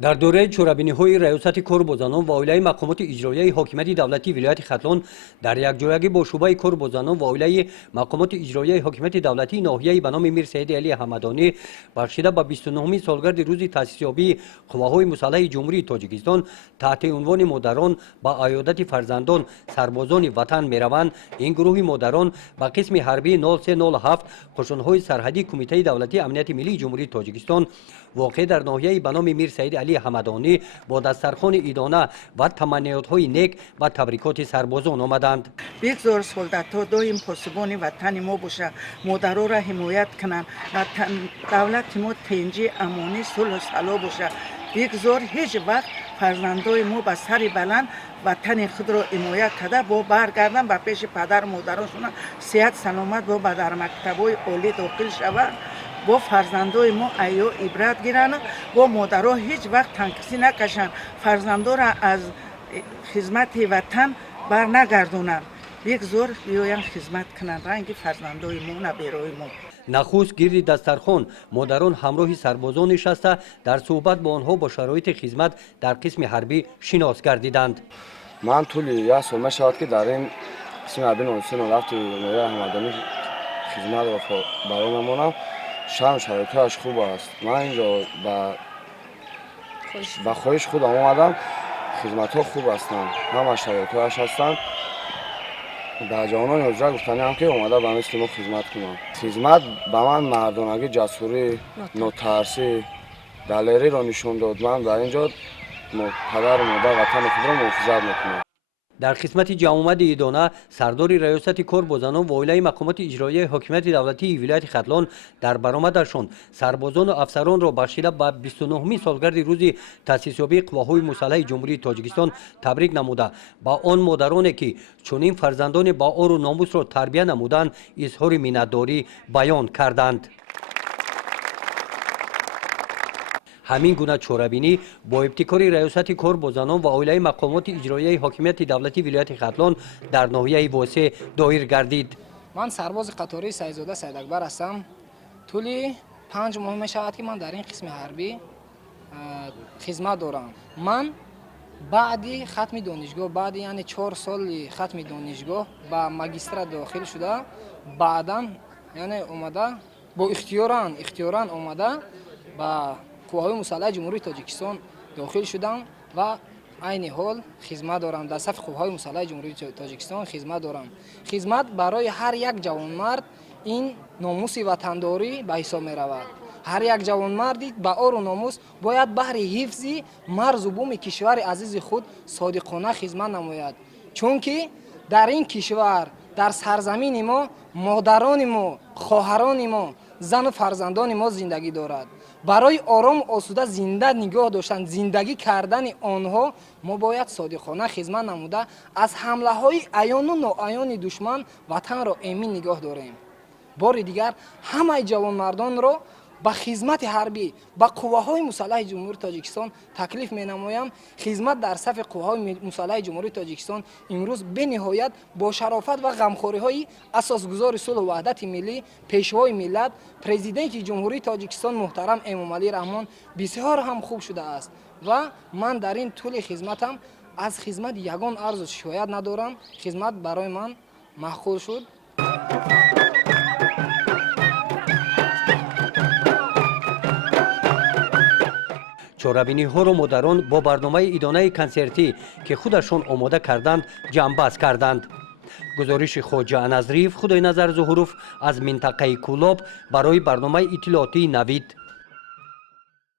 در دوره چورابینی‌های ریاست کوربزانان و اولای مقامات اجرایی حاکمیت دولتی ولایت ختلان در یک جایگی با شعبه کوربزانان و اولای مقامات اجرایی حاکمیت دولتی ناحیه به نام میر سید علی حمدانی بخشیده به 29 سالگرد روز تأسیس یابی قواهای مسلح جمهوری تاجیکستان تحت عنوان مادران با عیادت فرزندان سربازان وطن میروند. این گروه مادران با قسم حربی 0307 قشون‌های سرحدی کمیته دولتی امنیت ملی جمهوری تاجیکستان واقع در ناحیه به نام میر سید علی حمدانی با دسترخوان ایدانه و تمنیات‌های نیک و تبریکات سربازان آمدند. بگذار سولدات‌ها دائم پاسبان وطن ما باشه، مادرها را حمایت کنند و دولت ما تنجی امانی صلح و صلاح باشه. بگذار هیچ وقت فرزندای ما به سر بلند وطن خود را حمایت کرده با برگردن به پیش پدر مادرشون صحت سلامت با در مکتب‌های عالی داخل شوند. با فرزندای ما ایا عبرت گیرن، با مادرها هیچ وقت تنگسی نکشن، فرزندا را از خدمت وطن بر نگردونن. بگذار بیاین خدمت کنن رنگ فرزندای ما نبیرای ما. نخست گیرد دسترخوان مادران همراه سربازان نشسته در صحبت با آنها با شرایط خدمت در قسم حربی شناس گردیدند. من طول یک سال میشود که در این قسم حربی 0307 ناحیه حمدانی خدمت برای میمانم. شرایطش خوب است. من اینجا با خواهش خودم آمدم. خدمت ها خوب هستند، همه شرایطش هستند. به جوانان اجرا گفتنی که اومده به مثل ما خدمت کنم. خدمت به من مردانگی، جسوری، ناترسی، دلیری را نشون داد. من در اینجا پدر و مادر وطن خود را محافظت میکنم. در خدمت جمع‌آمد ایدانه سردار ریاست کوربزانان و اولای مقامات اجرایی حاکمیت دولتی ولایت ختلان در برآمدشان سربازان و افسران را بخشیده به 29 سالگرد روز تأسیس یابی قواهای مسلح جمهوری تاجیکستان تبریک نموده با آن مادرانی که چنین فرزندان با عار و ناموس را تربیت نمودند اظهار منتداری بیان کردند. همین گونه چورابینی با ابتکار ریاست کوربزانان و اولای مقامات اجرایی حاکمیت دولتی ولایت ختلان در ناحیه واسه دایر گردید. من سرباز قطاری سیدزاده سید اکبر هستم. طولی 5 ماه می شود که من در این قسم حربی خدمت دارم. من بعدی ختم دانشگاه، بعد یعنی 4 سال ختم دانشگاه با ماجستر داخل شده، بعدا یعنی اومده با اختیاران اومده با قواهای مسلح جمهوری تاجیکستان داخل شدم و عین حال خدمت دارم. در صف قواهای مسلح جمهوری تاجیکستان خدمت دارم. خدمت برای هر یک جوانمرد این ناموس وطنداری به حساب می رود. هر یک جوانمردی با عار و ناموس باید بهر حفظ مرز و بوم کشور عزیز خود صادقانه خدمت نماید، چون که در این کشور در سرزمین ما مادران ما، خواهران ما، زن و فرزندان ما زندگی دارد. برای آرام و آسوده زنده نگاه داشتن، زندگی کردن آنها ما باید صادقانه خدمت نموده از حمله های عیان و ناعیان دشمن وطن را امین نگاه داریم. بار دیگر همه جوانمردان را با خدمت حربی با قواهای مسلح جمهوری تاجیکستان تکلیف می نمایم. خدمت در صف قواهای مسلح جمهوری تاجیکستان امروز به نهایت با شرافت و غمخواری های اساسگزار صلح و وحدت ملی، پیشوای ملت، پرزیدنت جمهوری تاجیکستان محترم امامعلی رحمان بسیار هم خوب شده است و من در این طول خدمتم از خدمت یگان عرض و شکایت ندارم. خدمت برای من معقول شد. چورابینی ها را مادران با برنامه ایدانه کنسرتی که خودشان آماده کردند جنبش کردند. گزارش خواجه نظریف خدای نظر ظهوروف از منطقه کولاب برای برنامه اطلاعاتی نوید.